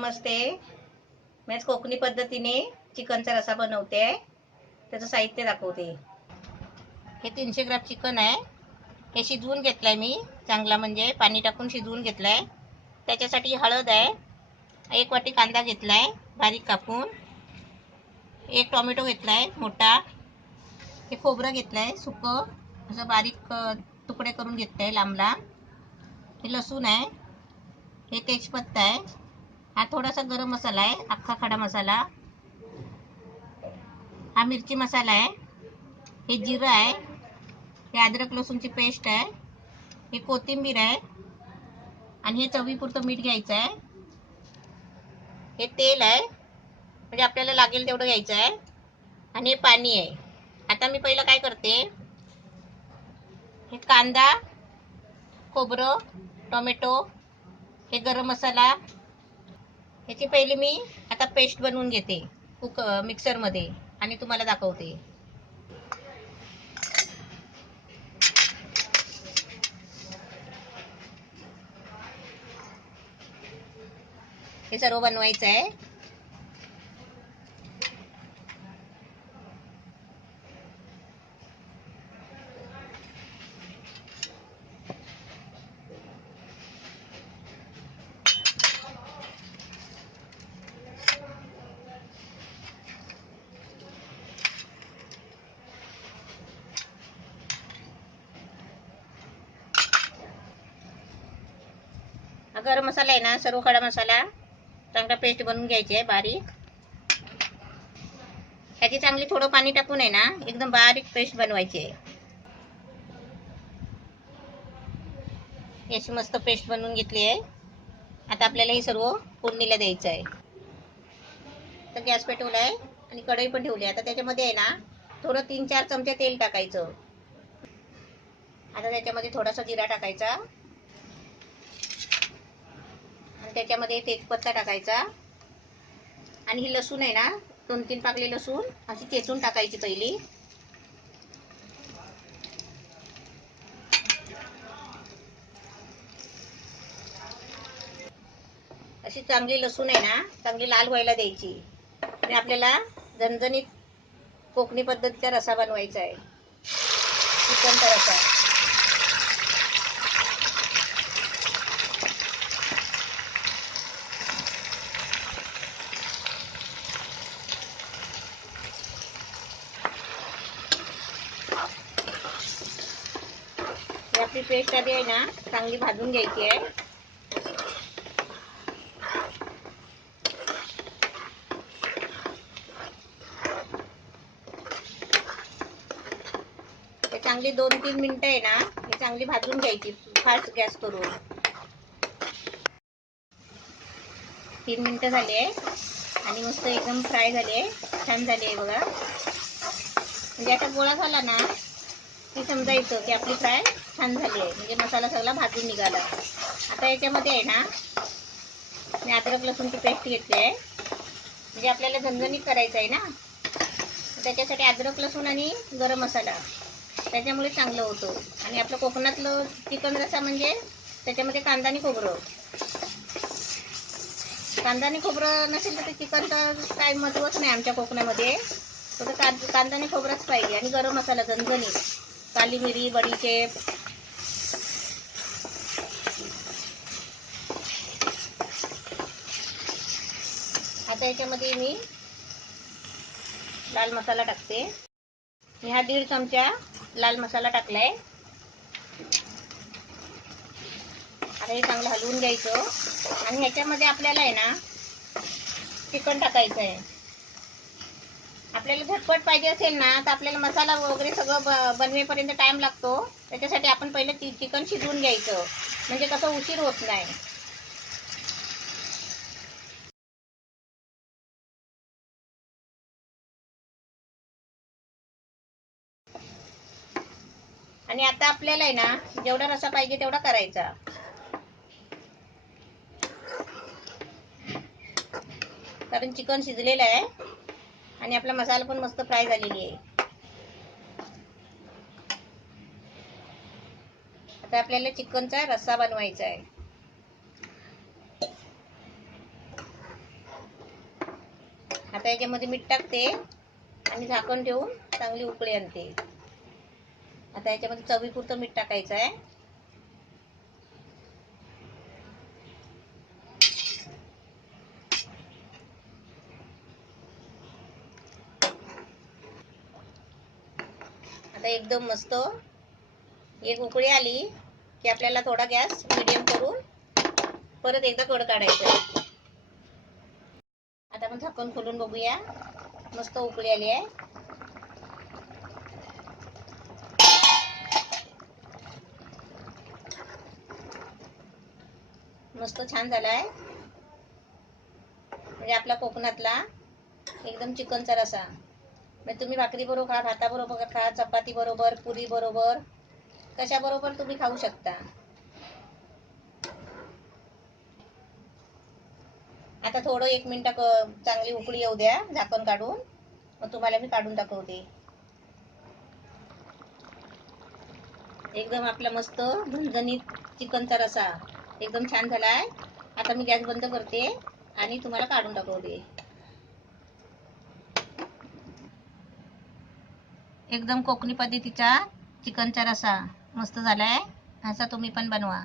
नमस्ते. मी आज कोकणी पद्धतीने चिकनचा रसा बनवते. त्याचं साहित्य दाखवते. हे 300 ग्रॅम चिकन आहे. हे शिजवून घेतलंय मी चांगला, म्हणजे पाणी टाकून शिजवून घेतलंय. त्याच्यासाठी हळद आहे, 1 वाटी कांदा घेतलाय बारीक कापून, 1 टोमॅटो घेतलाय मोठा, हे खोबरं घेतलंय सुकं असं बारीक तुकडे करून घेतलंय लांब लांब, हे लसूण आहे, हे तेजपत्ता आहे, हा थोडासा गरम मसाला आहे, अख्खा खडा मसाला, हा मिरची मसाला आहे, हे जिरं आहे, हे अद्रक लसूणची पेस्ट आहे, हे कोथिंबीर आहे, आणि हे चवीपुरतं मीठ घ्यायचं आहे, हे तेल आहे म्हणजे आपल्याला लागेल तेवढं घ्यायचं आहे, आणि हे पाणी आहे. आता मी पहिलं काय करते, हे कांदा, खोबरं, टोमॅटो, हे गरम मसाला, ह्याची पहिले मी आता पेस्ट बनवून घेते मिक्सरमध्ये आणि तुम्हाला दाखवते. हे सर्व बनवायचं आहे. गरम मसाला आहे ना, सर्व खडा मसाला चांगला पेस्ट बनवून घ्यायची आहे बारीक. ह्याची चांगली थोडं पाणी टाकून आहे ना एकदम बारीक पेस्ट बनवायची आहे. याची मस्त पेस्ट बनवून घेतली आहे. आता आपल्याला हे सर्व फोडणीला द्यायचं आहे. तर गॅस पेटवला आहे आणि कढई पण ठेवली आहे. आता त्याच्यामध्ये आहे ना थोडं 3-4 चमचे तेल टाकायचं. आता त्याच्यामध्ये थोडासा जिरा टाकायचा आणि त्याच्यामध्ये तेजपत्ता टाकायचा, आणि ही लसूण आहे ना 2-3 पाकले लसूण अशी चेचून टाकायची पहिली. अशी चांगली लसूण आहे ना चांगली लाल व्हायला द्यायची. आणि आपल्याला झणझणीत कोकणी पद्धतीचा रसा बनवायचा आहे, चिकनचा रसा. आपली पेस्ट आधी आहे ना चांगली भाजून घ्यायची आहे. ते चांगली 2-3 मिनिटं आहे ना हे चांगली भाजून घ्यायची फास्ट गॅस करून. 3 मिनिटं झाली आहे आणि मस्त एकदम फ्राय झाली आहे, छान झाली आहे बघा. म्हणजे आता गोळा झाला ना की समजायचं की आपली फ्राय छान झाली आहे, म्हणजे मसाला सगळा भाजून निघाला. आता याच्यामध्ये आहे ना मी अद्रक लसूणची पेस्ट घेतली आहे, म्हणजे आपल्याला झणझणीत करायचं आहे ना, त्याच्यासाठी अद्रक लसूण आणि गरम मसाला त्याच्यामुळे चांगलं होतं. आणि आपलं कोकणातलं चिकन रसा म्हणजे त्याच्यामध्ये कांदा आणि खोबरं. कांदा आणि खोबरं नसेल तर ते चिकनचं काय महत्त्वच नाही आमच्या कोकणामध्ये. तर कांदा आणि खोबरंच पाहिजे, आणि गरम मसाला झणझणीत, काली मिरी, बडीशेप. आता याच्यामध्ये मी लाल मसाला टाकते. मी हा 1.5 चमचा लाल मसाला टाकलाय. आता हे चांगलं हलवून घ्यायचं आणि ह्याच्यामध्ये आपल्याला आहे ना चिकन टाकायचं आहे. आपल्याला झटपट पाहिजे असेल ना तर आपल्याला मसाला वगैरे सगळं बनवेपर्यंत टाइम लागतो. त्याच्यासाठी आपण पहिलं चिकन शिजवून घ्यायचं, म्हणजे कसं उशीर होत नाही. आणि आता आपल्याला आहे ना जेवढा रसा पाहिजे तेवढा करायचा. कारण चिकन शिजलेलं आहे आणि आपला मसाला पण मस्त फ्राय झालेली आहे. आता आपल्याला चिकनचा रस्सा बनवायचा आहे. आता याच्यामध्ये मीठ टाकते आणि झाकण ठेवून चांगली उकळी आणते. आता याच्यामध्ये चवीपुरतं मीठ टाकायचं आहे. आता एकदम मस्त एक उकळी आली की आपल्याला थोडा गॅस मीडियम करून परत एकदा कड काढायचं. आता आपण झाकण खोलून बघूया. मस्त उकळी आली आहे. मस्त छान झाला आहे. म्हणजे आपला कोकणातला एकदम चिकनचा रसा. म्हणजे तुम्ही भाकरी बरोबर खा, भाताबरोबर खा, चपाती बरोबर, पुरी बरोबर, कशा बरोबर तुम्ही खाऊ शकता. आता थोडं 1 मिनिट चांगली उकळी येऊ द्या झाकण काढून, मग तुम्हाला मी काढून दाखवते. एकदम आपला मस्त झणझणीत चिकनचा रसा एकदम छान झाला आहे. आता मी गॅस बंद करते आणि तुम्हाला काढून दाखवते. एकदम कोकणी पद्धतीचा चिकनचा रसा मस्त झालाय. असा तुम्ही पण बनवा.